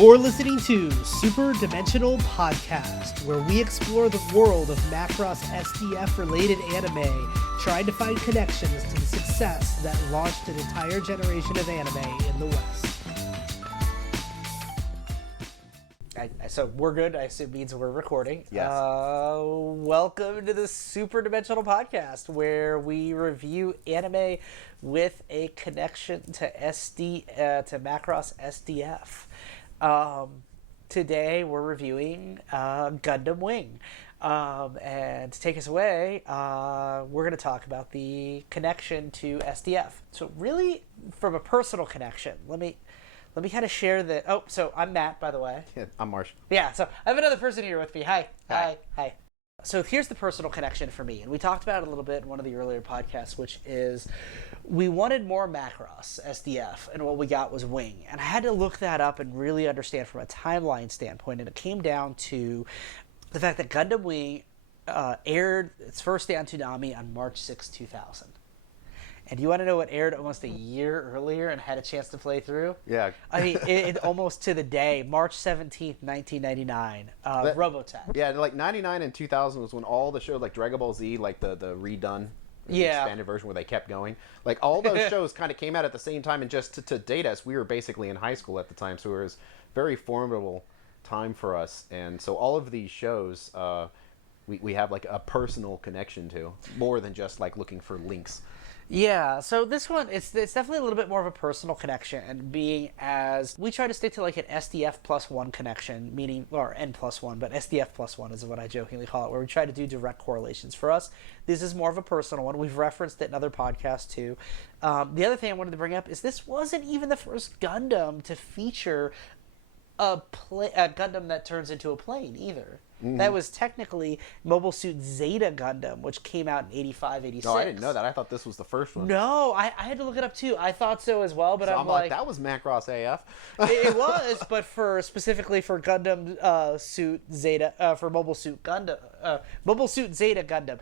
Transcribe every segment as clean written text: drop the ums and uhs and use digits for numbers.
You're listening to Super Dimensional Podcast, where we explore the world of Macross SDF related anime, trying to find connections to the success that launched an entire generation of anime in the West. So we're good. I assume it means we're recording. Yes. Welcome to the Super Dimensional Podcast, where we review anime with a connection to Macross SDF. Today we're reviewing Gundam Wing. And to take us away, we're going to talk about the connection to SDF. So really, from a personal connection, let me kind of share the... Oh, so I'm Matt, by the way. Yeah, I'm Marsh. Yeah, so I have another person here with me. Hi. Hi. So here's the personal connection for me, and we talked about it a little bit in one of the earlier podcasts, which is we wanted more Macross SDF, and what we got was Wing. And I had to look that up and really understand from a timeline standpoint, and it came down to the fact that Gundam Wing aired its first day on Toonami on March 6, 2000. And you want to know what aired almost a year earlier and had a chance to play through? Yeah. I mean, it almost to the day, March 17th, 1999, Robotech. Yeah, like 99 and 2000 was when all the shows, like Dragon Ball Z, like the redone, Yeah. expanded version where they kept going. Like all those shows kind of came out at the same time, and just to date us, we were basically in high school at the time, so it was very formidable time for us. And so all of these shows, we have like a personal connection to, more than just like looking for links. Yeah, so this one, it's definitely a little bit more of a personal connection, and being as we try to stick to like an SDF plus one connection, meaning, or N plus one, but SDF plus one is what I jokingly call it, where we try to do direct correlations. For us, this is more of a personal one. We've referenced it in other podcasts too. The other thing I wanted to bring up is this wasn't even the first Gundam to feature a Gundam that turns into a plane either. Mm-hmm. That was technically Mobile Suit Zeta Gundam, which came out in 85, 86. No, I didn't know that. I thought this was the first one. No, I had to look it up too. I thought so as well, but So I'm like... that was Macross AF. It was, but specifically for Gundam Suit Zeta, for Mobile Suit Gundam, Mobile Suit Zeta Gundam.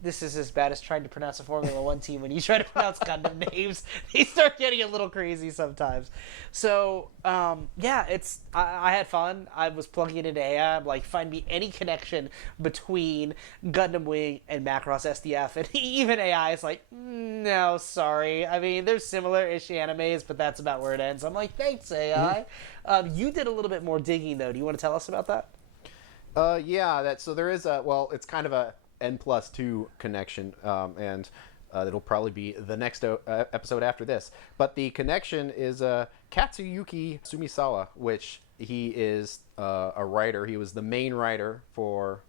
This is as bad as trying to pronounce a Formula One team. When you try to pronounce Gundam names, they start getting a little crazy sometimes. So, yeah, I had fun. I was plugging it into AI. I'm like, find me any connection between Gundam Wing and Macross SDF, and even AI is like, no, sorry. I mean, there's similar-ish animes, but that's about where it ends. I'm like, thanks, AI. Mm-hmm. You did a little bit more digging, though. Do you want to tell us about that? Yeah, so there is it's kind of a N+2 connection, and it'll probably be the next episode after this. But the connection is Katsuyuki Sumisawa, which he is a writer. He was the main writer for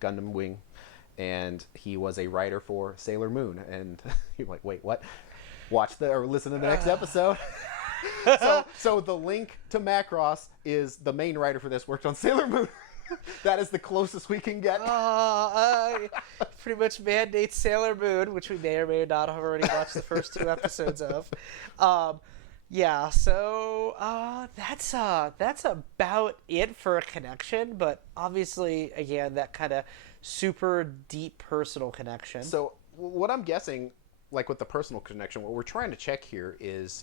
Gundam Wing, and he was a writer for Sailor Moon. And you're like, wait, what? Listen to the next episode. So the link to Macross is the main writer for this worked on Sailor Moon. That is the closest we can get. Pretty much mandates Sailor Moon, which we may or may not have already watched the first 2 episodes of. Yeah, so that's about it for a connection, but obviously, again, that kind of super deep personal connection. So what I'm guessing, like with the personal connection, what we're trying to check here is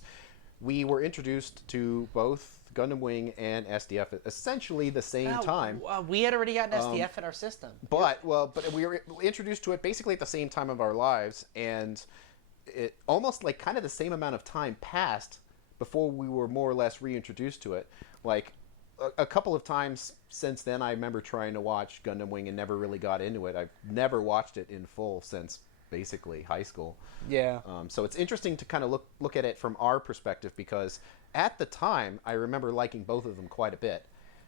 we were introduced to both Gundam Wing and SDF at essentially the same time. We had already gotten SDF in our system. But we were introduced to it basically at the same time of our lives, and it almost like kind of the same amount of time passed before we were more or less reintroduced to it. Like a couple of times since then, I remember trying to watch Gundam Wing and never really got into it. I've never watched it in full since basically high school. Yeah. So it's interesting to kind of look at it from our perspective, because at the time I remember liking both of them quite a bit.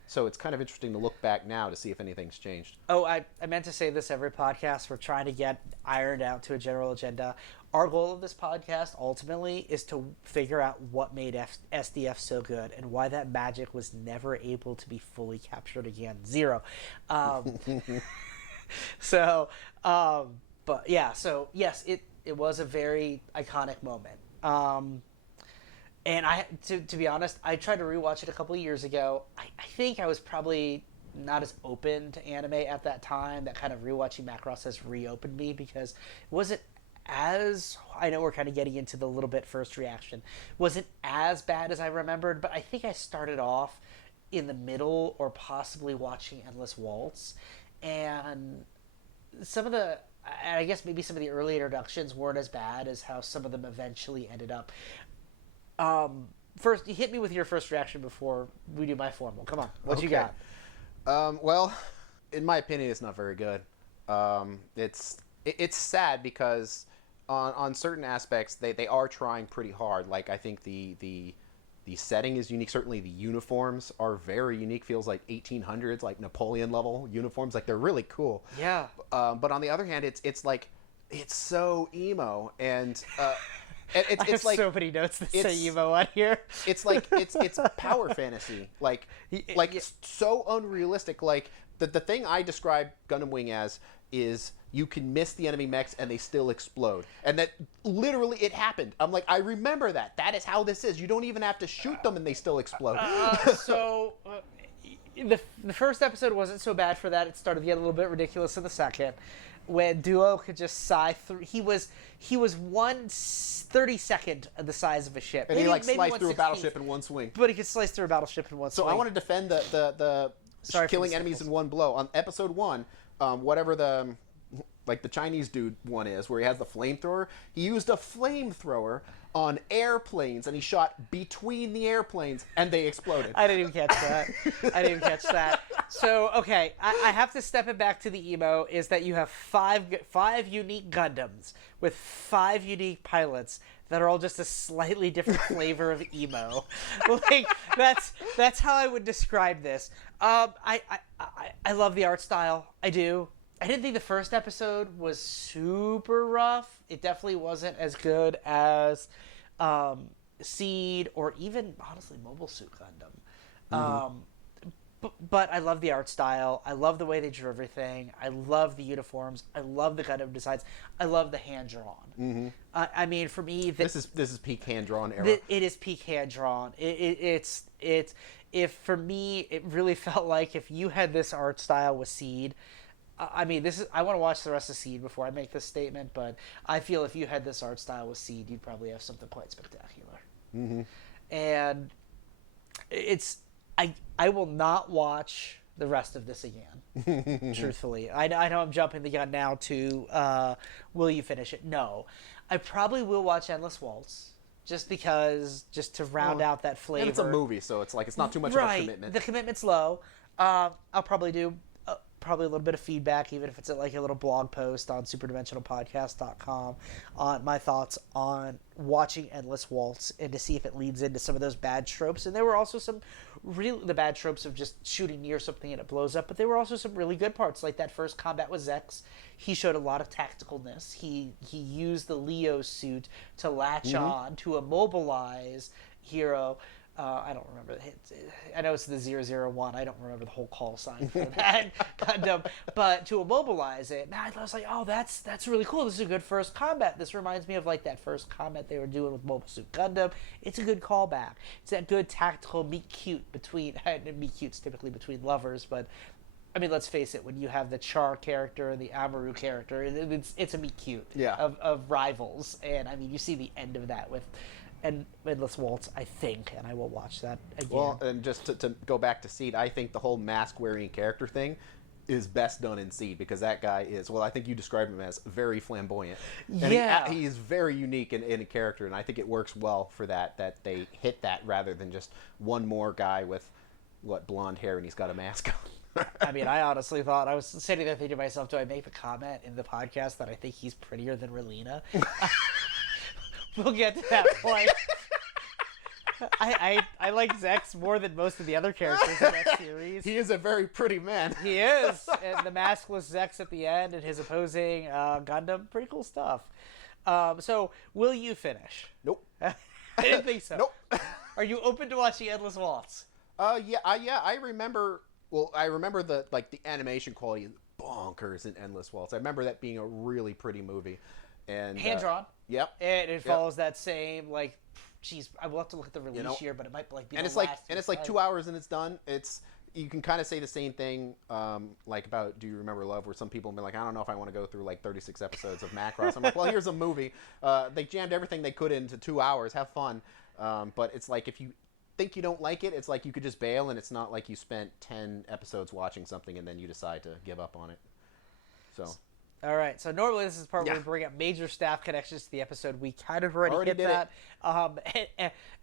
So it's kind of interesting to look back now to see if anything's changed. Oh, I meant to say this every podcast. We're trying to get ironed out to a general agenda. Our goal of this podcast ultimately is to figure out what made SDF so good and why that magic was never able to be fully captured again. Zero. But yeah, so yes, it was a very iconic moment. And to be honest, I tried to rewatch it a couple of years ago. I think I was probably not as open to anime at that time. That kind of rewatching Macross has reopened me, because it wasn't as, I know we're kind of getting into the little bit first reaction, wasn't as bad as I remembered, but I think I started off in the middle or possibly watching Endless Waltz, and I guess maybe some of the early introductions weren't as bad as how some of them eventually ended up. First, you hit me with your first reaction before we do my formal. Come on, what you got? Well, in my opinion, it's not very good. It's sad because on certain aspects they are trying pretty hard. Like I think the setting is unique. Certainly the uniforms are very unique. Feels like 1800s, like Napoleon level uniforms. Like they're really cool. Yeah. But on the other hand, it's like it's so emo and. It's I have like so many notes that say emo on here. It's like it's power fantasy, like so unrealistic. Like the thing I describe Gundam Wing as is you can miss the enemy mechs and they still explode, and that literally it happened. I'm like, I remember that. That is how this is. You don't even have to shoot them and they still explode. The first episode wasn't so bad for that. It started to get a little bit ridiculous in the second, when Duo could just sigh through. He was 1/32 of the size of a ship, and he sliced through a battleship in one swing. But he could slice through a battleship in one swing. So I want to defend the killing enemies in one blow on episode 1. Whatever the Chinese dude one is, where he has the flamethrower. He used a flamethrower on airplanes, and he shot between the airplanes, and they exploded. I didn't even catch that. So, okay, I have to step it back to the emo, is that you have five unique Gundams with 5 unique pilots that are all just a slightly different flavor of emo. Like, that's how I would describe this. I love the art style. I do. I didn't think the first episode was super rough. It definitely wasn't as good as Seed or even, honestly, Mobile Suit Gundam. But I love the art style. I love the way they drew everything. I love the uniforms. I love the Gundam designs. I love the hand-drawn. I mean, for me... This is peak hand-drawn era. It is peak hand-drawn. For me, it really felt like if you had this art style with Seed... I mean, I want to watch the rest of Seed before I make this statement, but I feel if you had this art style with Seed, you'd probably have something quite spectacular. And I will not watch the rest of this again, truthfully. I know I'm jumping the gun now to will you finish it? No. I probably will watch Endless Waltz, just to round out that flavor. And it's a movie, so it's not too much of a commitment. The commitment's low. I'll probably do a little bit of feedback, even if it's like a little blog post on superdimensionalpodcast.com on my thoughts on watching Endless Waltz, and to see if it leads into some of those bad tropes. And there were also the bad tropes of just shooting near something and it blows up, but there were also some really good parts, like that first combat with Zex. He showed a lot of tacticalness. He used the Leo suit to latch on to immobilize Hero. I don't remember. I know it's the 001. I don't remember the whole call sign for that Gundam. But to immobilize it, I was like, oh, that's really cool. This is a good first combat. This reminds me of like that first combat they were doing with Mobile Suit Gundam. It's a good callback. It's that good tactical meet cute between meet cute's typically between lovers, but I mean, let's face it. When you have the Char character and the Amaru character, it's a meet cute of rivals. And I mean, you see the end of that with. And Endless Waltz, I think, and I will watch that again. Well, and just to go back to Seed, I think the whole mask-wearing character thing is best done in Seed, because that guy is, well, I think you described him as very flamboyant. And he is very unique in a character, and I think it works well for that they hit that rather than just one more guy with, blonde hair and he's got a mask on. I mean, I honestly thought, I was sitting there thinking to myself, do I make the comment in the podcast that I think he's prettier than Relina? We'll get to that point. I like Zex more than most of the other characters in that series. He is a very pretty man. He is. And the maskless Zex at the end and his opposing Gundam, pretty cool stuff. So, will you finish? Nope. I didn't think so. Nope. Are you open to watching Endless Waltz? Yeah. I remember. Well, I remember the animation quality is bonkers in Endless Waltz. I remember that being a really pretty movie. And hand drawn. Yep. And it follows that same I will have to look at the release year, but it might be. And it's like 2 hours and it's done. It's you can kind of say the same thing, like about Do You Remember Love, where some people have been like, I don't know if I want to go through like 36 episodes of Macross. I'm like, well, here's a movie. They jammed everything they could into 2 hours. Have fun. But it's like, if you think you don't like it, it's like you could just bail, and it's not like you spent 10 episodes watching something and then you decide to give up on it. So. All right, so normally this is the part where Yeah. we bring up major staff connections to the episode. We kind of already hit did that.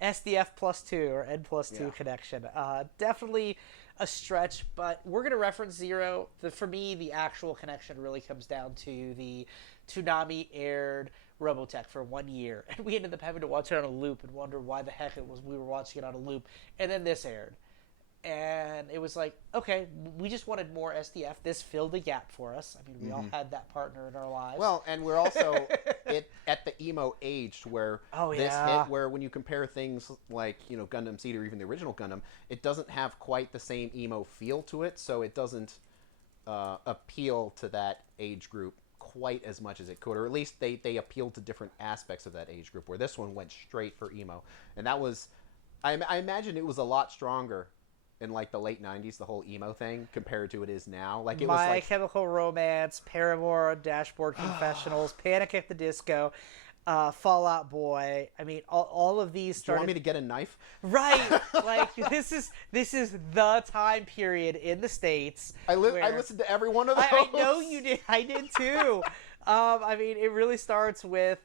SDF +2 or N +2 Yeah. connection. Definitely a stretch, but we're going to reference Zero. For me, the actual connection really comes down to the Toonami aired Robotech for 1 year, and we ended up having to watch it on a loop and wonder why the heck it was we were watching it on a loop. And then this aired. And it was like, okay, we just wanted more SDF. This filled a gap for us. I mean, we all had that partner in our lives. Well, and we're also at the emo age where this hit, where when you compare things like, you know, Gundam Seed or even the original Gundam, it doesn't have quite the same emo feel to it, so it doesn't appeal to that age group quite as much as it could, or at least they appealed to different aspects of that age group, where this one went straight for emo. And that was, I imagine it was a lot stronger in like the late 90s, the whole emo thing, compared to it is now. Like it was My like Chemical Romance, Paramore, Dashboard Confessionals, Panic at the Disco, Fall Out Boy. I mean, all of these do you started. want me to get a knife? Right, like this is the time period in the States. I listened to every one of those. I know you did. I did too. I mean, it really starts with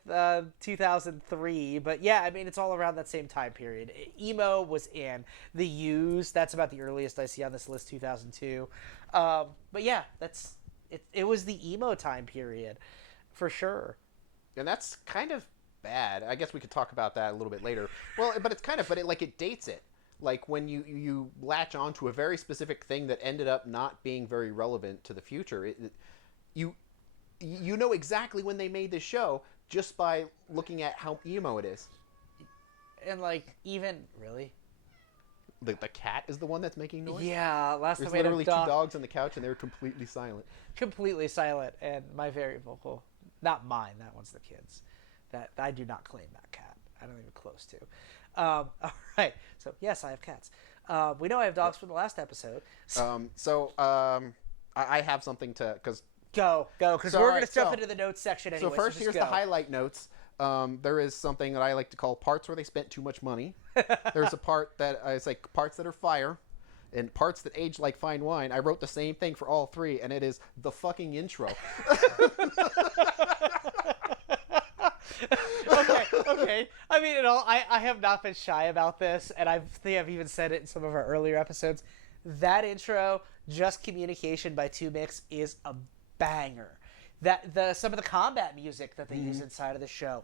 2003, but yeah, I mean, it's all around that same time period. Emo was in. The Used, that's about the earliest I see on this list, 2002. But yeah, that's it. It was the emo time period, for sure. And that's kind of bad. I guess we could talk about that a little bit later. Well, but it's kind of, but it dates it. Like when you latch onto a very specific thing that ended up not being very relevant to the future. You know exactly when they made this show just by looking at how emo it is. And like, even really, The cat is the one that's making noise. yeah. Last There's time we had literally a two dog, dogs on the couch and they're completely silent. completely silent, and my very vocal. Not mine. That one's the kids. That I do not claim that cat. I don't even close to. All right. So yes, I have cats. We know I have dogs from the last episode. I have something to because. Go, because we're going to jump into the notes section anyway. So first, just here's the highlight notes. There is something that I like to call parts where they spent too much money. There's a part that it's like parts that are fire, and parts that age like fine wine. I wrote the same thing for all three, and it is the fucking intro. Okay. I mean, I have not been shy about this, and I think I've even said it in some of our earlier episodes. That intro, Just Communication by 2Mix, is a banger. Some of the combat music that they use inside of the show,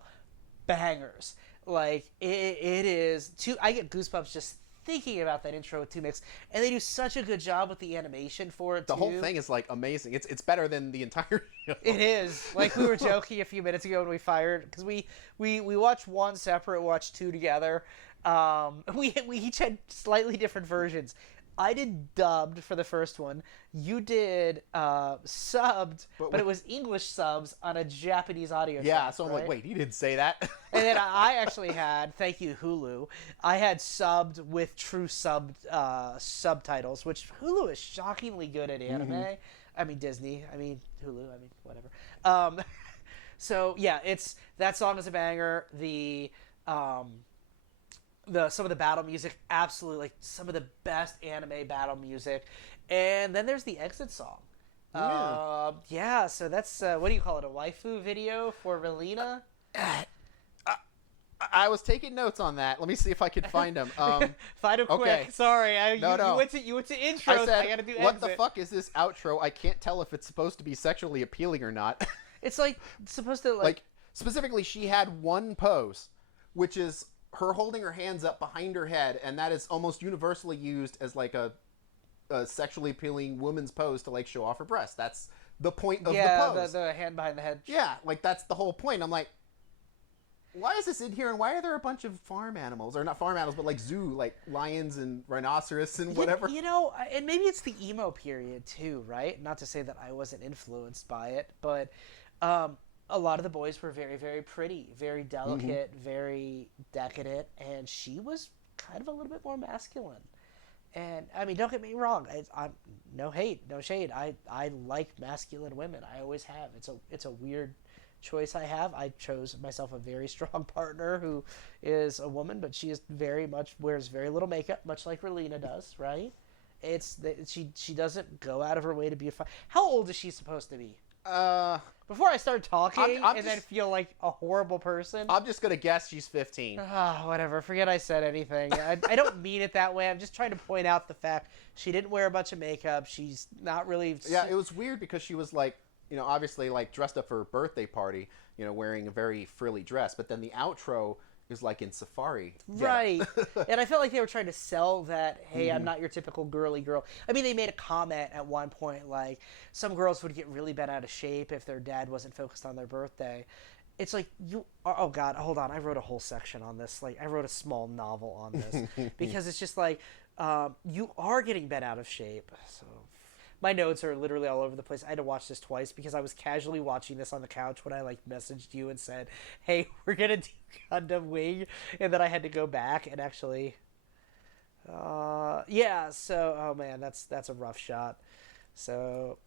bangers. Like it is. I get goosebumps just thinking about that intro with 2Mix, and they do such a good job with the animation for it. The whole thing is like amazing. It's better than the entire show. It is. Like we were joking a few minutes ago when we fired, because we watched one separate, watched two together. We each had slightly different versions. I did dubbed for the first one. You did subbed, but it was English subs on a Japanese audio Yeah, track, so I'm right? like, wait, he didn't say that. And then I actually had, thank you Hulu, I had subbed with true subtitles, which Hulu is shockingly good at anime. I mean Disney, I mean Hulu, I mean whatever. So yeah, that song is a banger. Some of the battle music, absolutely, like some of the best anime battle music. And then there's the exit song. So that's, what do you call it, a waifu video for Relina? I was taking notes on that. Let me see if I could find them. Find them quick. Okay. Sorry, No. you went to intros. I said, I gotta do what exit. the fuck is this outro? I can't tell if it's supposed to be sexually appealing or not. It's like supposed to Like, specifically, she had one pose, which is her holding her hands up behind her head, and that is almost universally used as like a sexually appealing woman's pose to like show off her breast. That's the point of the pose. the hand behind the head. Yeah, like that's the whole point. I'm like, why is this in here, and why are there a bunch of farm animals, or not farm animals, but like zoo, like lions and rhinoceros and whatever? You know, and maybe it's the emo period too, right? Not to say that I wasn't influenced by it, but a lot of the boys were very, very pretty, very delicate, very decadent, and she was kind of a little bit more masculine. And I mean, don't get me wrong. I'm no hate, no shade. I like masculine women. I always have. It's a weird choice I have. I chose myself a very strong partner who is a woman, but she is very much wears very little makeup, much like Relina does, right? It's that she doesn't go out of her way to be a How old is she supposed to be? Before I start talking then feel like a horrible person. I'm just gonna guess she's 15. Whatever. Forget I said anything. I don't mean it that way. I'm just trying to point out the fact she didn't wear a bunch of makeup. She's not really. Yeah, it was weird because she was like, obviously like dressed up for her birthday party, wearing a very frilly dress. But then the outro is like in safari. Right. And I felt like they were trying to sell that, hey, I'm not your typical girly girl. I mean, they made a comment at one point, like, some girls would get really bent out of shape if their dad wasn't focused on their birthday. It's like, oh God, hold on. I wrote a whole section on this. Like, I wrote a small novel on this. Because it's just like, you are getting bent out of shape. So my notes are literally all over the place. I had to watch this twice because I was casually watching this on the couch when I messaged you and said, hey, we're going to do Gundam Wing. And then I had to go back and actually, oh man, that's a rough shot. So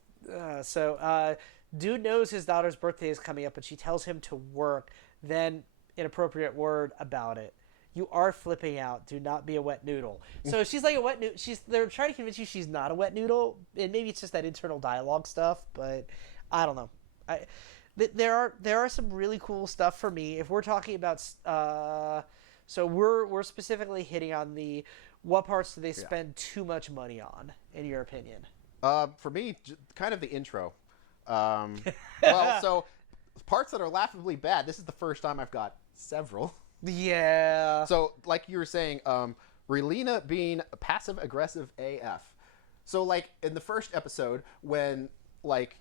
dude knows his daughter's birthday is coming up and she tells him to work, then inappropriate word about it. You are flipping out. Do not be a wet noodle. So she's like a wet noodle. They're trying to convince you she's not a wet noodle, and maybe it's just that internal dialogue stuff. But I don't know. There are some really cool stuff for me. If we're talking about, so we're specifically hitting on what parts do they spend too much money on, in your opinion? For me, kind of the intro. So parts that are laughably bad. This is the first time I've got several. Yeah. So, like you were saying, Relina being passive-aggressive AF. So, like, in the first episode, when, like,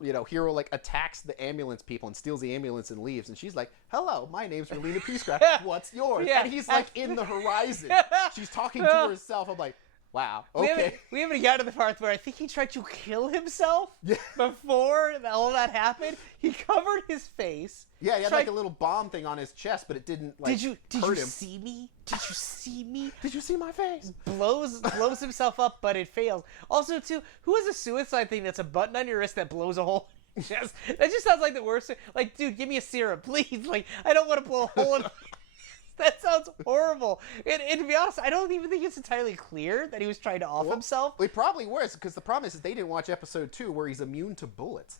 Hero, like, attacks the ambulance people and steals the ambulance and leaves, and she's like, hello, my name's Relina Peacecraft, what's yours? Yeah. And he's, like, in the horizon. She's talking to herself. I'm like, wow, okay. We haven't gotten to the part where I think he tried to kill himself before all that happened. He covered his face. Yeah, he had like a little bomb thing on his chest, but it didn't like Did hurt you him. see me? Did you see me? Did you see my face? Blows himself up, but it fails. Also, too, who has a suicide thing that's a button on your wrist that blows a hole in your chest? That just sounds like the worst. Like, dude, give me a serum, please. Like, I don't want to blow a hole in. That sounds horrible. And to be honest, I don't even think it's entirely clear that he was trying to off himself. It probably was, because the problem is they didn't watch episode 2 where he's immune to bullets.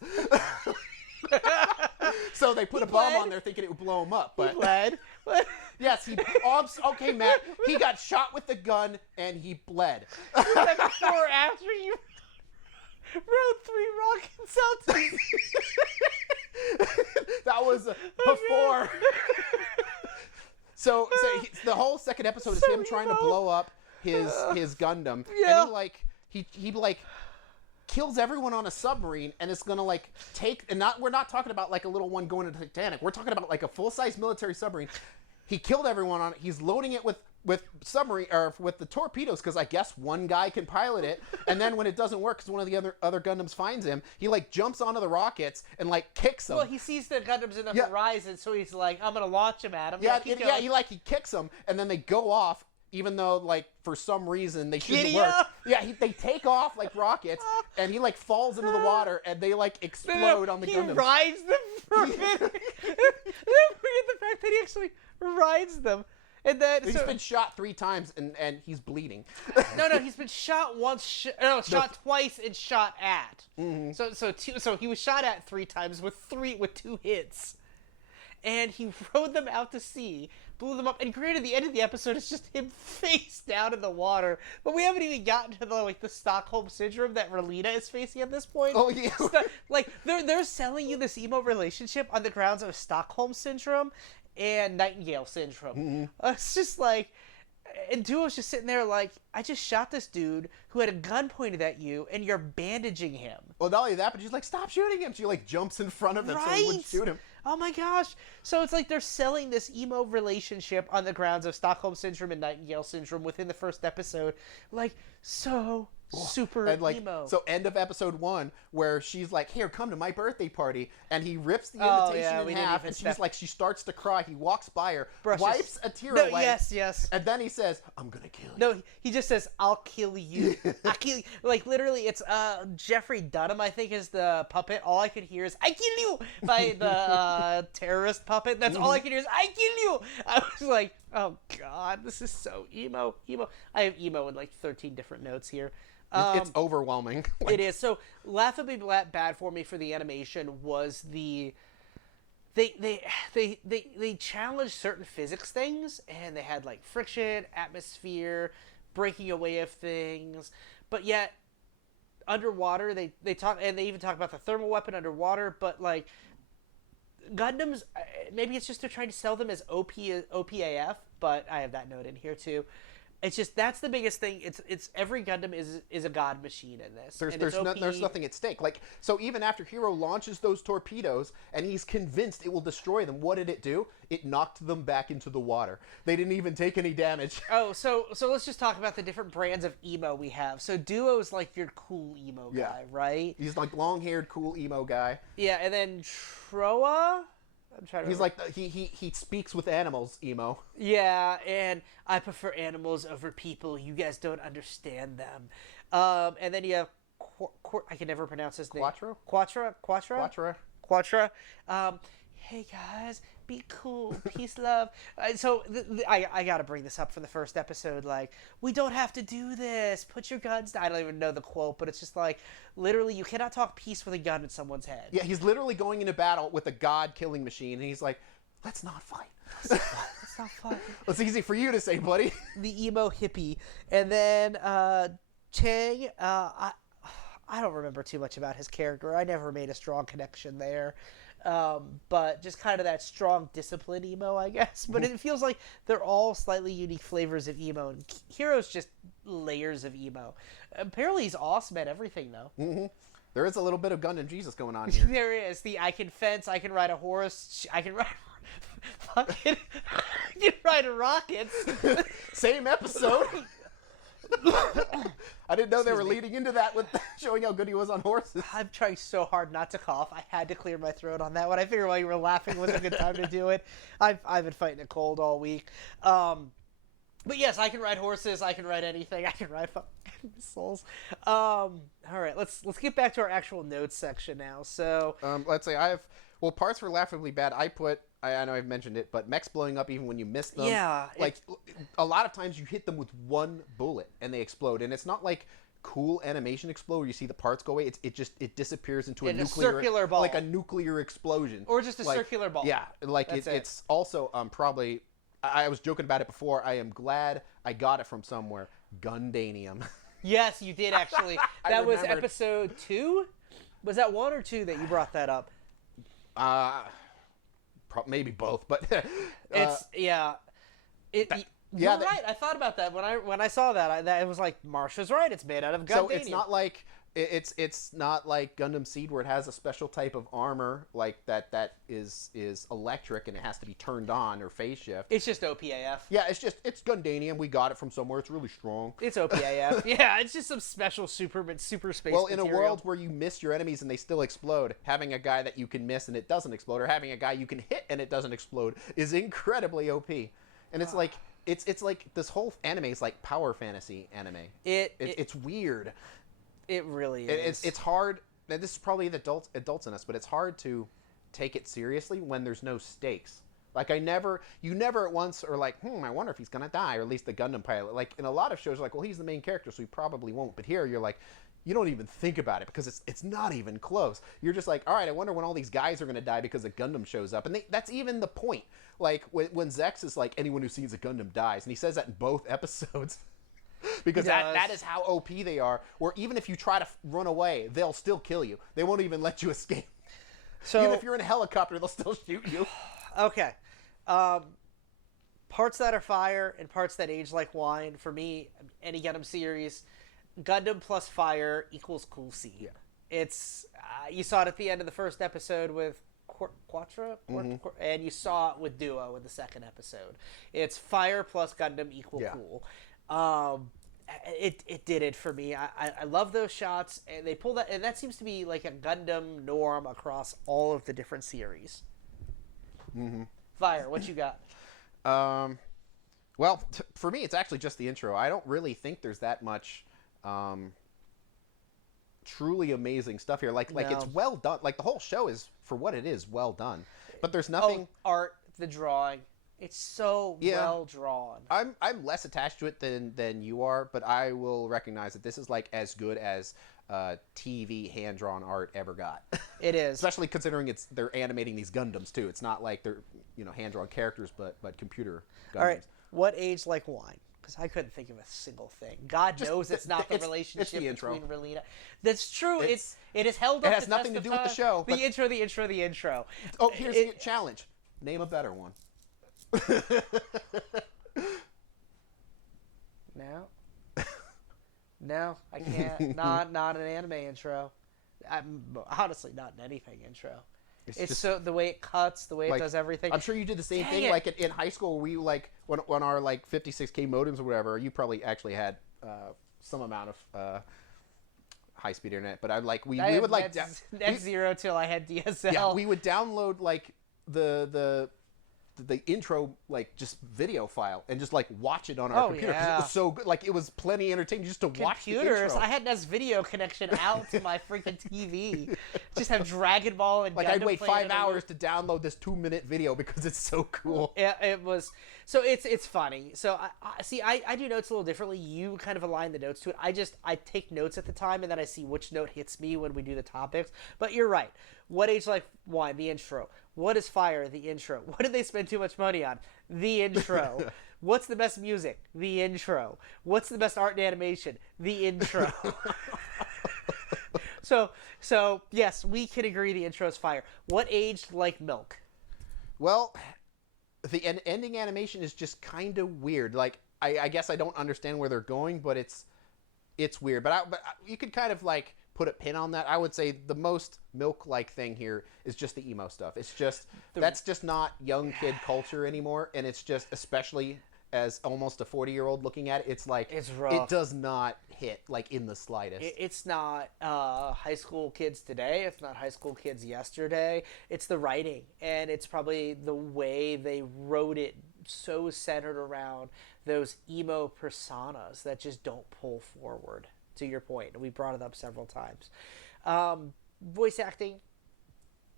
So they put a bomb on there thinking it would blow him up. But he bled. Yes, okay, Matt. He got shot with the gun and he bled. Was that before or after you wrote 3 rocket cells? That was before. So the whole second episode is him trying to blow up his Gundam, Yeah. and he kills everyone on a submarine, and it's gonna like take we're not talking about like a little one going into Titanic. We're talking about like a full-size military submarine. He killed everyone on it. He's loading it with submarine or with the torpedoes because I guess one guy can pilot it. And then when it doesn't work because one of the other Gundams finds him, he like jumps onto the rockets and like kicks them. Well, he sees the Gundams in the horizon, so he's like, I'm gonna launch him at him. He kicks them, and then they go off. Even though, like, for some reason they shouldn't work. Yeah, they take off like rockets, and he like falls into the water, and they like explode on the Gundam. He rides them for a minute. Forget the fact that he actually rides them, and then he's been shot 3 times, and he's bleeding. No, he's been shot once. Shot twice and shot at. Mm-hmm. So he was shot at 3 times with 2 hits. And he rode them out to sea, blew them up, and granted, the end of the episode is just him face down in the water. But we haven't even gotten to the Stockholm syndrome that Relina is facing at this point. Oh yeah, like they're selling you this emo relationship on the grounds of Stockholm syndrome and Nightingale syndrome. Mm-hmm. It's just like. And Duo's just sitting there like, I just shot this dude who had a gun pointed at you, and you're bandaging him. Well, not only that, but she's like, stop shooting him. She like jumps in front of him so he wouldn't shoot him. Oh my gosh. So it's like they're selling this emo relationship on the grounds of Stockholm Syndrome and Nightingale Syndrome within the first episode. Like, so super and like emo. so end of episode 1 where she's like, here, come to my birthday party, and he rips the Oh, invitation yeah, in we didn't half, even and step- she's like, she starts to cry. He walks by her, Brushes- wipes a tear No, away, yes. and then he says, I'm gonna kill you. No, he just says, "I'll kill you." I'll kill you. Like literally, it's Jeffrey Dunham, I think, is the puppet. All I could hear is "I kill you" by the terrorist puppet. That's all I could hear is "I kill you." I was like, "Oh God, this is so emo." I have emo in like 13 different notes here. It's overwhelming. It is. So laughably bad for me for the animation was the they challenged certain physics things, and they had like friction, atmosphere, breaking away of things, but yet underwater they talk, and they even talk about the thermal weapon underwater, but like Gundams, maybe it's just they're trying to sell them as OPAF, but I have that note in here too. It's just that's the biggest thing. It's every Gundam is a god machine in this. There's nothing at stake. Like, so even after Hero launches those torpedoes and he's convinced it will destroy them, what did it do? It knocked them back into the water. They didn't even take any damage. Oh, so let's just talk about the different brands of emo we have. So Duo's like your cool emo guy, right? He's like long-haired, cool emo guy. Yeah, and then Troa. I'm trying to He's remember. like he speaks with animals, emo. Yeah, and I prefer animals over people. You guys don't understand them. And then you have I can never pronounce his name. Quatra. Hey guys, be cool, peace, love. So I gotta bring this up from the first episode. Like, we don't have to do this. Put your guns down. I don't even know the quote, but it's just like, literally, you cannot talk peace with a gun in someone's head. Yeah, he's literally going into battle with a god-killing machine, and he's like, let's not fight. It's not fun. It's easy for you to say, buddy. The emo hippie. And then Chang, I don't remember too much about his character. I never made a strong connection there. But just kind of that strong discipline emo, I guess. But it feels like they're all slightly unique flavors of emo. And Hero's just layers of emo. Apparently he's awesome at everything, though. Mm-hmm. There is a little bit of Gundam Jesus going on here. There is. I can fence, I can ride a horse, I can ride... I can ride a rocket. Same episode. I didn't know they were leading into that with showing how good he was on horses. I'm trying so hard not to cough. I had to clear my throat on that one. I figured while you were laughing was a good time to do it. I've been fighting a cold all week. But yes, I can ride horses. I can ride anything. I can ride missiles. All right, let's get back to our actual notes section now. So let's say parts were laughably bad. I know I've mentioned it, but mechs blowing up even when you miss them. Yeah, like a lot of times you hit them with one bullet and they explode, and it's not like cool animation explode where you see the parts go away. It disappears into a circular ball, like a nuclear explosion, or just a circular ball. Yeah, like it's also probably. I was joking about it before. I am glad I got it from somewhere. Gundanium. Yes, you did actually. That was episode 2. Was that 1 or 2 that you brought that up? Maybe both, but it's yeah. You're right. I thought about that when I saw that. It was like Marsha's right. It's made out of Gundanium. So it's not like Gundam Seed where it has a special type of armor like that is electric and it has to be turned on or phase shift. It's just OPAF. Yeah, it's Gundanium. We got it from somewhere. It's really strong. It's OPAF. Yeah, it's just some special super space. Well, material. in a world where you miss your enemies and they still explode, having a guy that you can miss and it doesn't explode, or having a guy you can hit and it doesn't explode, is incredibly OP. And it's like it's like this whole anime is like power fantasy anime. It's weird. It really is. It's hard. Now, this is probably the adults in us, but it's hard to take it seriously when there's no stakes. Like you never at once are like, I wonder if he's gonna die, or at least the Gundam pilot. Like in a lot of shows, like, well, he's the main character, so he probably won't. But here, you're like, you don't even think about it because it's not even close. You're just like, all right, I wonder when all these guys are gonna die because a Gundam shows up, and that's even the point. Like when Zex is like, anyone who sees a Gundam dies, and he says that in both episodes. Because that is how OP they are, where even if you try to run away, they'll still kill you. They won't even let you escape. So even if you're in a helicopter, they'll still shoot you. Okay. Parts that are fire and parts that age like wine. For me, any Gundam series, Gundam plus fire equals cool seed. Yeah. It's you saw it at the end of the first episode with Quatra, and you saw it with Duo in the second episode. It's fire plus Gundam equal cool. it did it for me. I love those shots, and they pull that, and that seems to be like a Gundam norm across all of the different series. Fire, what you got? Well, for me, it's actually just the intro. I don't really think there's that much truly amazing stuff here. Like it's well done. Like the whole show is, for what it is, well done. But there's nothing. Art, the drawing. It's so well drawn. I'm less attached to it than you are, but I will recognize that this is like as good as TV hand drawn art ever got. It is, especially considering they're animating these Gundams too. It's not like they're hand drawn characters, but computer Gundams. All right, what age like wine? Because I couldn't think of a single thing. God knows it's not the relationship between Relina. That's true. It is held up. It has nothing to do with the show. The intro. Oh, here's the challenge. Name a better one. No, I can't. Not an anime intro. I'm honestly not an anything intro. It's just, so the way it cuts, the way it does everything. I'm sure you did the same thing. Like in high school, we when our 56K modems or whatever. You probably actually had some amount of high speed internet, but we would net zero till I had DSL. Yeah, we would download the intro just video file and just watch it on our computer because it was so good. It was plenty entertaining just to watch the intro. I had this video connection out to my freaking TV. Just have Dragon Ball and Gundam I'd wait 5 hours to download this 2-minute video because it's so cool. Yeah, it was. So it's funny. So I do notes a little differently. You kind of align the notes to it. I take notes at the time and then I see which note hits me when we do the topics. But you're right. What age like wine? The intro. What is fire? The intro. What did they spend too much money on? The intro. What's the best music? The intro. What's the best art and animation? The intro. So yes, we can agree the intro is fire. What aged like milk? Well, the ending animation is just kind of weird. I guess I don't understand where they're going, but it's weird. But you could kind of put a pin on that. I would say the most milk-like thing here is just the emo stuff. It's just that's just not young kid culture anymore, and it's just, especially as almost a 40-year-old looking at it, it's rough. It does not hit in the slightest. It's not high school kids today. It's not high school kids yesterday. It's the writing, and it's probably the way they wrote it, so centered around those emo personas that just don't pull forward. To your point, we brought it up several times. Voice acting,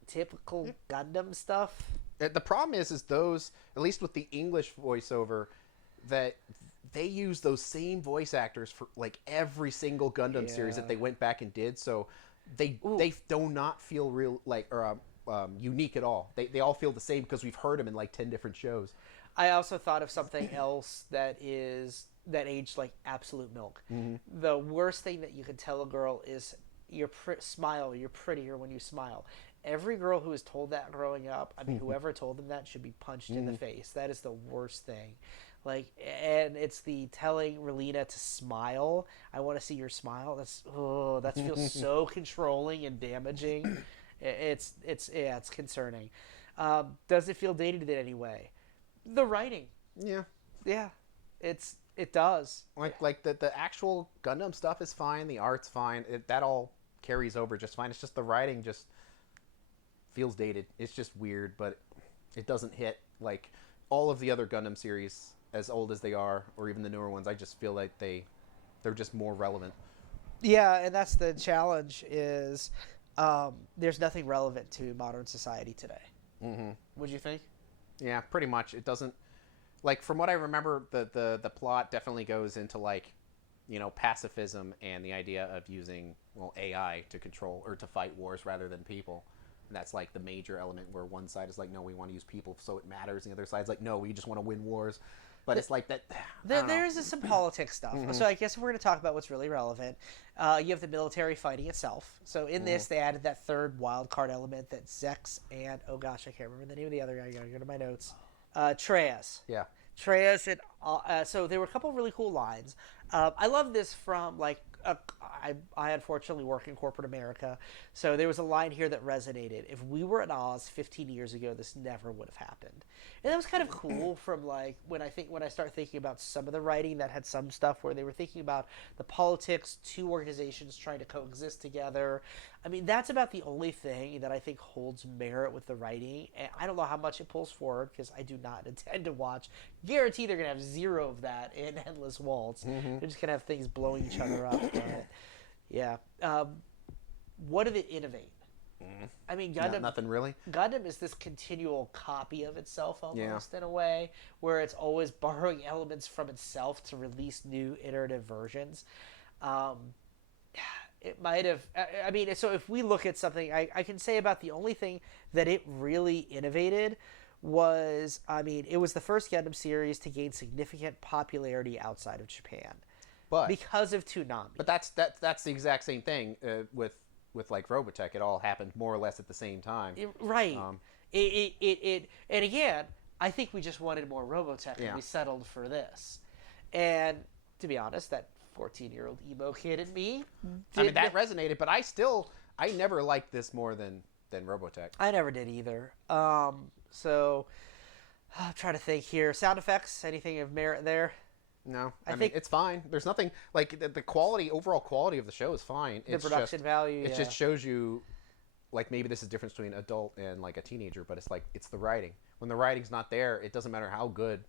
typical Gundam stuff. The problem is those, at least with the English voiceover, that they use those same voice actors for every single Gundam series that they went back and did. So they do not feel real unique at all. They all feel the same because we've heard them in 10 different shows. I also thought of something else that aged like absolute milk. Mm-hmm. The worst thing that you can tell a girl is smile. You're prettier when you smile. Every girl who was told that growing up, I mean, whoever told them that should be punched in the face. That is the worst thing. And it's the telling Relina to smile. I want to see your smile. That feels so controlling and damaging. It's concerning. Does it feel dated in any way? The writing. Yeah. It does. The actual Gundam stuff is fine. The art's fine. That all carries over just fine. It's just the writing just feels dated. It's just weird, but it doesn't hit all of the other Gundam series, as old as they are, or even the newer ones. I just feel like they're just more relevant. Yeah, and that's the challenge is there's nothing relevant to modern society today. Mm-hmm. Would you think? Yeah, pretty much. It doesn't. From what I remember, the plot definitely goes into pacifism and the idea of using AI to control or to fight wars rather than people. And that's the major element where one side is no, we want to use people so it matters, and the other side's no, we just want to win wars. But it's that. There's some politics stuff. Mm-hmm. So I guess if we're going to talk about what's really relevant, you have the military fighting itself. So in this, they added that third wild card element that Zex and I can't remember the name of the other guy. I gotta go to my notes. Treyas. Yeah. Treyas and so there were a couple of really cool lines. I love this from I I unfortunately work in corporate America, so there was a line here that resonated. If we were at Oz 15 years ago, this never would have happened. And that was kind of cool from like when I start thinking about some of the writing that had some stuff where they were thinking about the politics, two organizations trying to coexist together. I mean, that's about the only thing that I think holds merit with the writing. And I don't know how much it pulls forward because I do not intend to watch. Guarantee they're going to have zero of that in Endless Waltz. They're just going to have things blowing each other up. But, yeah. What did it innovate? I mean, Gundam. Nothing really. Gundam is this continual copy of itself almost in a way, where it's always borrowing elements from itself to release new iterative versions. It might have. I mean, so if we look at something, I can say about the only thing that it really innovated was, I mean, it was the first Gundam series to gain significant popularity outside of Japan, because of Toonami. But that's the exact same thing with like Robotech. It all happened more or less at the same time. Right. And again, I think we just wanted more Robotech, and we settled for this. And to be honest, that 14-year-old emo kid in me, I mean, that resonated, but I never liked this more than Robotech. I never did either. So I'm trying to think here. Sound effects, anything of merit there? No, I mean, it's fine. There's nothing like the quality, overall quality of the show is fine. The production value. It just shows you, like, maybe this is the difference between an adult and like a teenager, but it's the writing. When the writing's not there, it doesn't matter how good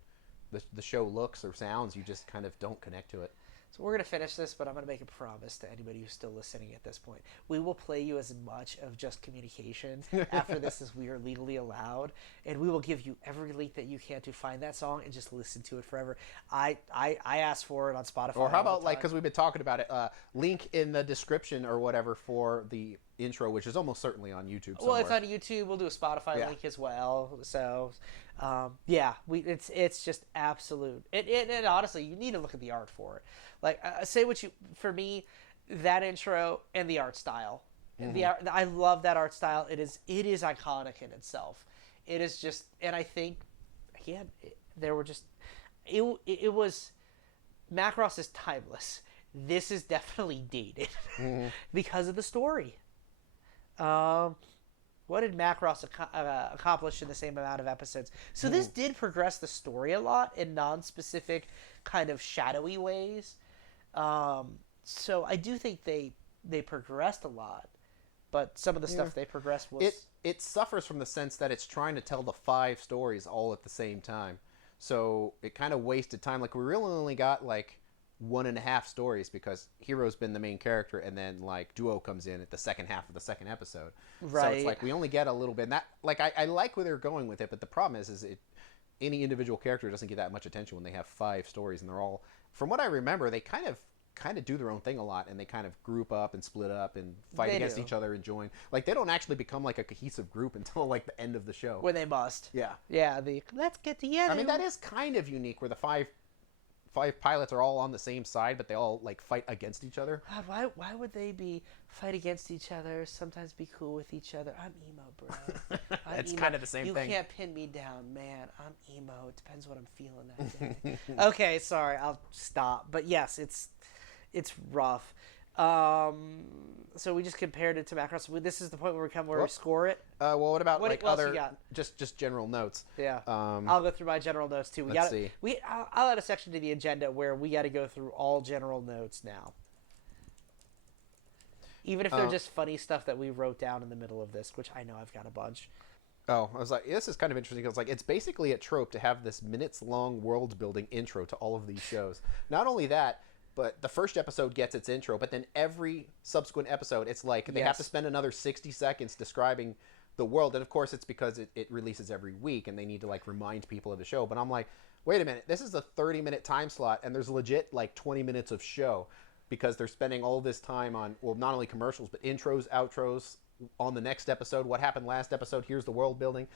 the show looks or sounds. You just kind of don't connect to it. So we're going to finish this, but I'm going to make a promise to anybody who's still listening at this point. We will play you as much of Just Communication after this as we are legally allowed, and we will give you every link that you can to find that song and just listen to it forever. I asked for it on Spotify. Or how about, like, because we've been talking about it, link in the description or whatever for the intro, which is almost certainly on YouTube somewhere. Well, it's on YouTube. We'll do a Spotify link as well. So, it's just absolute. And honestly, you need to look at the art for it. Like, for me, that intro and the art style. Mm-hmm. I love that art style. It is iconic in itself. It is just, and I think, again, it was, Macross is timeless. This is definitely dated because of the story. What did Macross accomplish in the same amount of episodes? So this did progress the story a lot in non-specific, kind of shadowy ways. So I do think they progressed a lot, but some of the stuff they progressed was... It suffers from the sense that it's trying to tell the 5 stories all at the same time. So it kind of wasted time. Like, we really only got, like, 1.5 stories because Hero's been the main character, and then like Duo comes in at the second half of the second episode. Right. So it's like we only get a little bit. And that, like, I like where they're going with it, but the problem is any individual character doesn't get that much attention when they have 5 stories, and they're all, from what I remember, they kind of do their own thing a lot, and they kind of group up and split up and fight against each other and join. Like, they don't actually become like a cohesive group until like the end of the show. When they must. Yeah. Yeah. Let's get together. I mean, that is kind of unique, where the five pilots are all on the same side, but they all like fight against each other. Why would they fight against each other? Sometimes be cool with each other. I'm emo, bro. It's kind of the same thing. You can't pin me down, man. I'm emo. It depends what I'm feeling that day. Okay, sorry, I'll stop. But yes, it's rough. So we just compared it to Macross. This is the point where we score it. Well, what about what else you got? just general notes? Yeah. I'll go through my general notes too. Let's see. I'll add a section to the agenda where we got to go through all general notes now. Even if they're just funny stuff that we wrote down in the middle of this, which I know I've got a bunch. Oh, I was like, this is kind of interesting because, like, it's basically a trope to have this minutes-long world-building intro to all of these shows. Not only that, but the first episode gets its intro, but then every subsequent episode, it's like they have to spend another 60 seconds describing the world. And, of course, it's because it releases every week, and they need to, like, remind people of the show. But I'm like, wait a minute, this is a 30-minute time slot, and there's legit, like, 20 minutes of show because they're spending all this time on, well, not only commercials, but intros, outros on the next episode. What happened last episode? Here's the world building.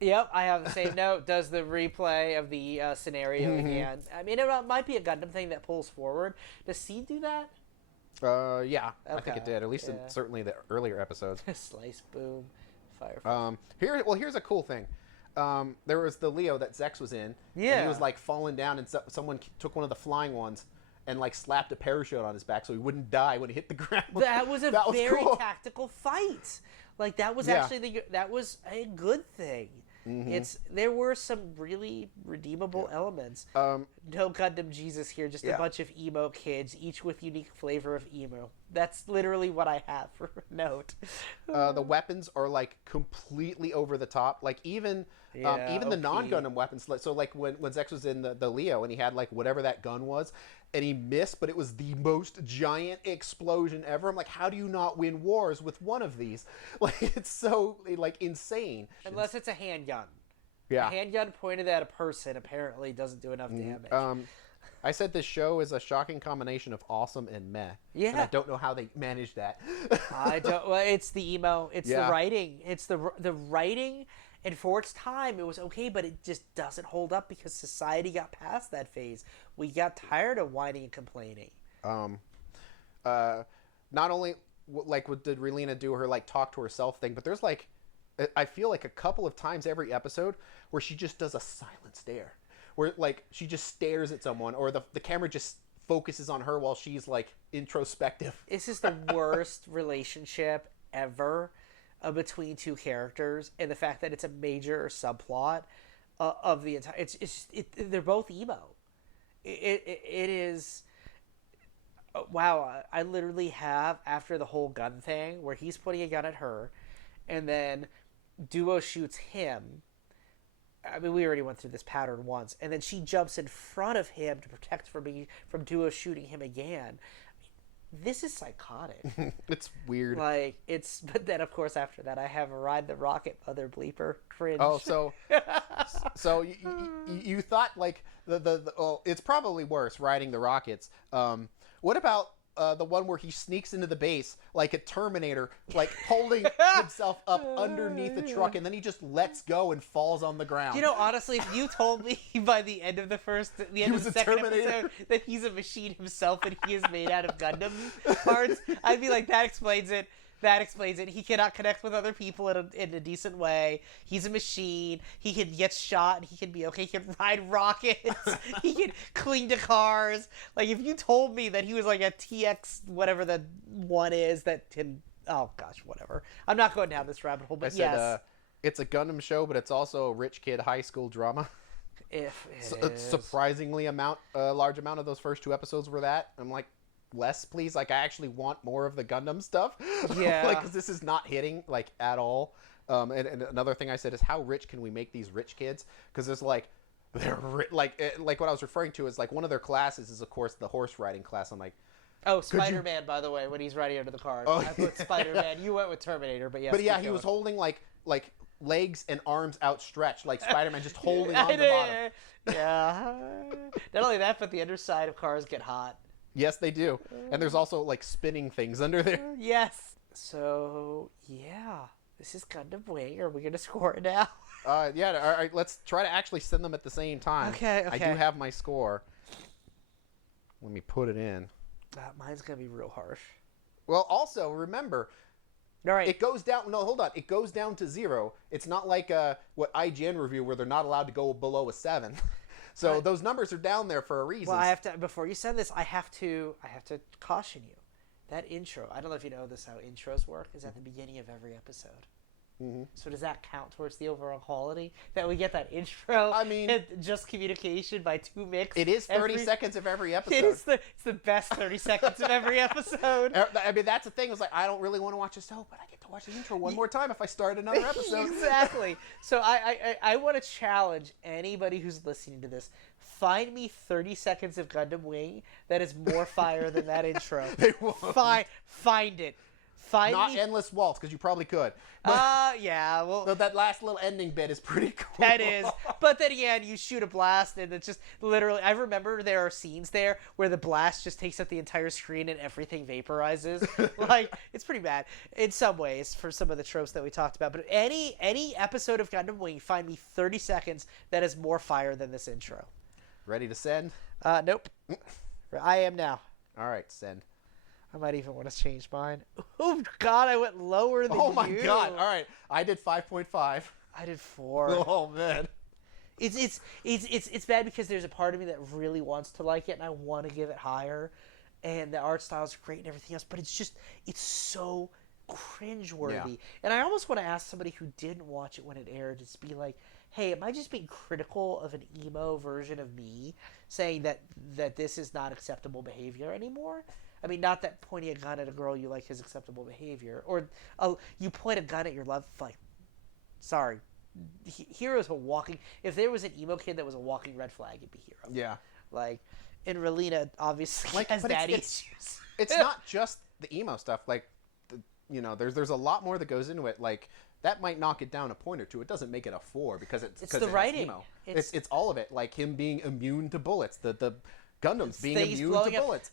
Yep, I have the same note. Does the replay of the scenario again. I mean, it might be a Gundam thing that pulls forward. Does C do that? Yeah, okay. I think it did. At least in certainly the earlier episodes. Slice, boom, fire. Here's a cool thing. There was the Leo that Zex was in. Yeah. And he was like falling down, and someone took one of the flying ones and like slapped a parachute on his back so he wouldn't die when he hit the ground. That was a That was very cool. tactical fight. Like that was Yeah. actually that was a good thing. There were some really redeemable elements. No Gundam Jesus here, just a bunch of emo kids, each with unique flavor of emo. That's literally what I have for a note. The weapons are like completely over the top. Like even the non-Gundam weapons. So like when Zex was in the Leo and he had like whatever that gun was, and he missed, but it was the most giant explosion ever. I'm like, how do you not win wars with one of these? Like it's so like insane. Unless it's a handgun. Yeah. A handgun pointed at a person apparently doesn't do enough damage. I said this show is a shocking combination of awesome and meh. Yeah. And I don't know how they managed that. I don't. Well, it's the emo. It's the writing. It's the writing. And for its time, it was okay, but it just doesn't hold up because society got past that phase. We got tired of whining and complaining. Not only like did Relena do her like talk to herself thing, but there's like, I feel like a couple of times every episode where she just does a silent stare, where like she just stares at someone, or the camera just focuses on her while she's like introspective. This is the worst relationship ever between two characters, and the fact that it's a major subplot of the entire. They're both emo. It is. Wow, I literally have, after the whole gun thing where he's pointing a gun at her and then Duo shoots him. I mean, we already went through this pattern once, and then she jumps in front of him to protect from Duo shooting him again. This is psychotic. It's weird. But then of course after that I have a Ride the Rocket Mother bleeper cringe. Oh, so you thought like it's probably worse riding the rockets. What about the one where he sneaks into the base like a Terminator, like holding himself up underneath the truck, and then he just lets go and falls on the ground? You know, honestly, if you told me by the end of the second episode that he's a machine himself and he is made out of Gundam parts, I'd be like, that explains it. That explains it. He cannot connect with other people in a decent way. He's a machine. He can get shot and he can be okay. He can ride rockets. He can cling to cars. Like, if you told me that he was like a TX, whatever the one is, that can... Oh, gosh, whatever. I'm not going down this rabbit hole, but yes. It's a Gundam show, but it's also a rich kid high school drama. If it is. Surprisingly large amount of those first two episodes were that. I'm like, less please, like I actually want more of the Gundam stuff. Yeah. Like, because this is not hitting like at all. And another thing I said is, how rich can we make these rich kids? Because there's like like what I was referring to is like one of their classes is of course the horse riding class. I'm like, oh, Spider-Man, by the way, when he's riding under the cars. Oh, I put Spider-Man. You went with Terminator, but yes. But yeah, he was holding like legs and arms outstretched, like Spider-Man, just holding on to the bottom. Yeah. Not only that, but the underside of cars get hot. Yes, they do. And there's also, like, spinning things under there. Yes. So, yeah. This is Gundam Wing. Are we going to score it now? Yeah, all right, let's try to actually send them at the same time. Okay. I do have my score. Let me put it in. Mine's going to be real harsh. Well, also, remember... All right. It goes down... No, hold on. It goes down to 0. It's not like what IGN review where they're not allowed to go below a 7. So those numbers are down there for a reason. Well, I have to, before you send this, I have to caution you. That intro, I don't know if you know this, how intros work, is at the beginning of every episode. Mm-hmm. So does that count towards the overall quality? That we get that intro? I mean... just communication by two mix? It is 30 seconds of every episode. It's the best 30 seconds of every episode. I mean, that's the thing. It's like, I don't really want to watch a show, but I get to watch the intro one more time if I start another episode. Exactly. So I want to challenge anybody who's listening to this. Find me 30 seconds of Gundam Wing that is more fire than that intro. They won't. Find it. Not Endless Waltz, because you probably could. Yeah, well... So that last little ending bit is pretty cool. That is. But then again, you shoot a blast, and it's just literally... I remember there are scenes there where the blast just takes up the entire screen and everything vaporizes. Like, it's pretty bad in some ways for some of the tropes that we talked about. But any episode of Gundam Wing, find me 30 seconds that is more fire than this intro. Ready to send? Nope. I am now. All right, send. I might even want to change mine. Oh, God, I went lower than you. Oh, my God. All right. I did 5.5. I did 4. Oh, man. It's bad because there's a part of me that really wants to like it and I want to give it higher, and the art styles are great and everything else, but it's so cringeworthy. Yeah. And I almost want to ask somebody who didn't watch it when it aired, just be like, hey, am I just being critical of an emo version of me, saying that this is not acceptable behavior anymore? I mean, not that pointing a gun at a girl you like is acceptable behavior, or you point a gun at your love, like, sorry, Hero's a walking. If there was an emo kid that was a walking red flag, it'd be Hero. Yeah. Like, and Relina obviously has daddy issues. It's not just the emo stuff. Like, there's a lot more that goes into it. Like, that might knock it down a point or two. It doesn't make it a 4 because it's the writing. Emo. It's all of it. Like him being immune to bullets. The Gundams being immune to bullets.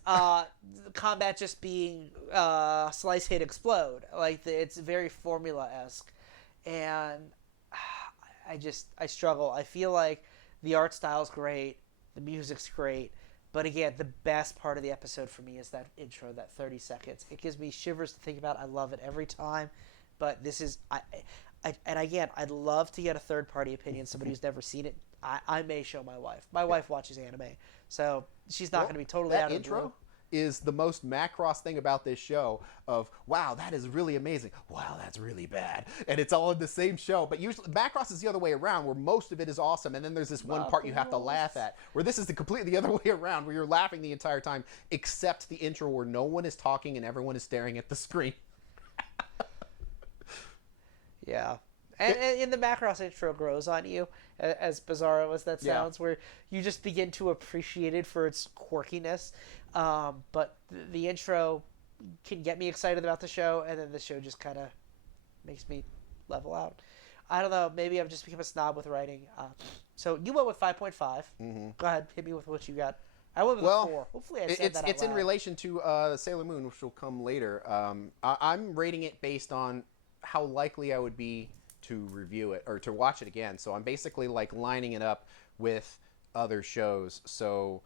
Combat just being slice, hit, explode. Like it's very formula-esque, and I struggle. I feel like the art style's great, the music's great, but again, the best part of the episode for me is that intro, that 30 seconds. It gives me shivers to think about. I love it every time, but this is and again, I'd love to get a third-party opinion, somebody who's never seen it. I may show my wife. My wife watches anime, so she's not going to be totally out of the blue. That intro is the most Macross thing about this show of, wow, that is really amazing. Wow, that's really bad. And it's all in the same show. But usually Macross is the other way around, where most of it is awesome, and then there's this one part you have to laugh at, where this is the completely other way around, where you're laughing the entire time, except the intro where no one is talking and everyone is staring at the screen. Yeah. And the Macross intro grows on you, as bizarre as that sounds, where you just begin to appreciate it for its quirkiness. But the intro can get me excited about the show, and then the show just kind of makes me level out. I don't know. Maybe I've just become a snob with writing. So you went with 5.5. Mm-hmm. Go ahead. Hit me with what you got. I went with a 4. Hopefully I said that out It's loud. in relation to Sailor Moon, which will come later. I'm rating it based on how likely I would be to review it or to watch it again. So I'm basically like lining it up with other shows. So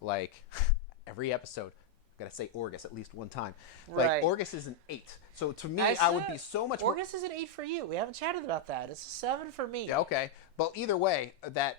like every episode, I gotta say Orgus at least one time. Like Orgus is an 8. So to me, I would be so much more... Orgus is an 8 for you. We haven't chatted about that. It's a 7 for me. Yeah, okay. Well, either way, that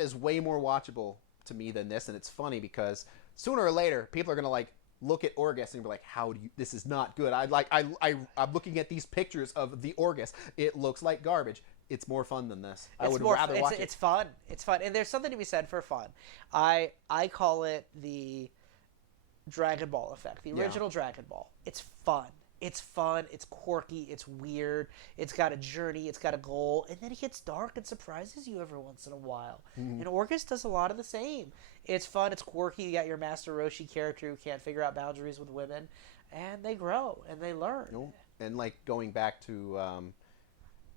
is way more watchable to me than this, and it's funny because sooner or later people are gonna like look at Orgus and be like, "How do you? This is not good." I'm looking at these pictures of the Orgus. It looks like garbage. It's more fun than this. I would rather watch it. It's fun. It's fun, and there's something to be said for fun. I call it the Dragon Ball effect, the original Dragon Ball. It's fun. It's fun. It's quirky. It's weird. It's got a journey. It's got a goal, and then it gets dark and surprises you every once in a while. And Orgus does a lot of the same. It's fun. It's quirky. You got your Master Roshi character who can't figure out boundaries with women, and they grow and they learn. And like going back to,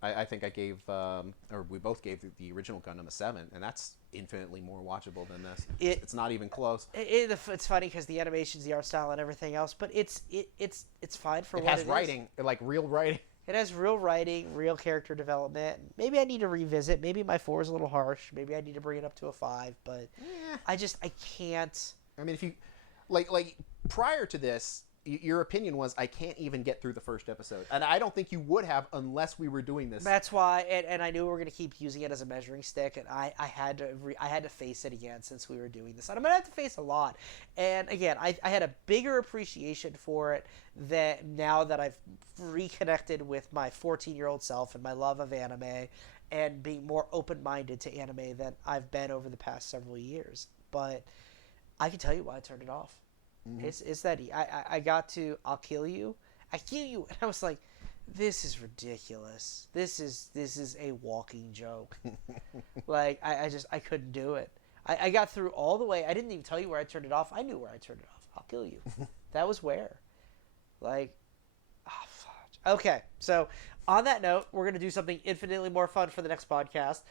I think I gave, or we both gave the original Gundam a 7, and that's infinitely more watchable than this. It's not even close. It's funny because the animations, the art style, and everything else, but it's fine for what it is. It has writing, like real writing. It has real writing, real character development. Maybe I need to revisit. Maybe my 4 is a little harsh. Maybe I need to bring it up to a 5. But I can't. I mean, if you like prior to this, your opinion was I can't even get through the first episode, and I don't think you would have unless we were doing this. That's why, and I knew we were going to keep using it as a measuring stick, and I had to face it again since we were doing this, and I'm going to have to face a lot. And again, I had a bigger appreciation for it than now that I've reconnected with my 14-year-old self and my love of anime, and being more open-minded to anime than I've been over the past several years. But I can tell you why I turned it off. It's that I got to I'll kill you, and I was like, this is ridiculous. This is a walking joke. Like I couldn't do it. I got through all the way. I didn't even tell you where I turned it off. I knew where I turned it off. I'll kill you. That was where. Like, fudge. Okay, so on that note, we're going to do something infinitely more fun for the next podcast.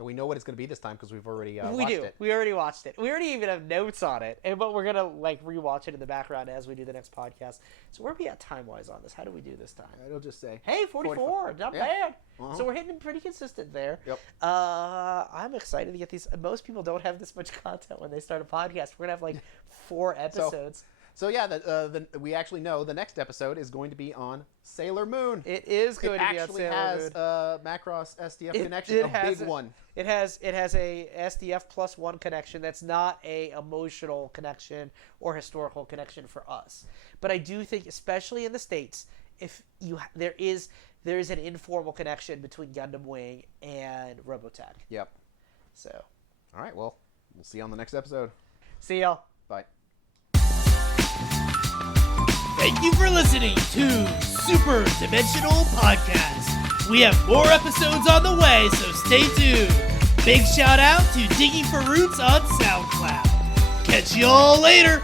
We know what it's going to be this time because we've already watched it. We already watched it. We already even have notes on it, but we're going to like rewatch it in the background as we do the next podcast. So where are we at time-wise on this? How do we do this time? It'll just say... Hey, 44. Not bad. Uh-huh. So we're hitting pretty consistent there. Yep. I'm excited to get these. Most people don't have this much content when they start a podcast. We're going to have like 4 episodes. So yeah, we actually know the next episode is going to be on Sailor Moon. It is going to be on actually Sailor has Moon. a Macross SDF connection, a big one. It has a SDF +1 connection that's not a emotional connection or historical connection for us. But I do think, especially in the States, there is an informal connection between Gundam Wing and Robotech. Yep. So. All right. Well, we'll see you on the next episode. See y'all. Bye. Thank you for listening to Super Dimensional Podcast. We have more episodes on the way, so stay tuned. Big shout out to Digging for Roots on SoundCloud. Catch y'all later.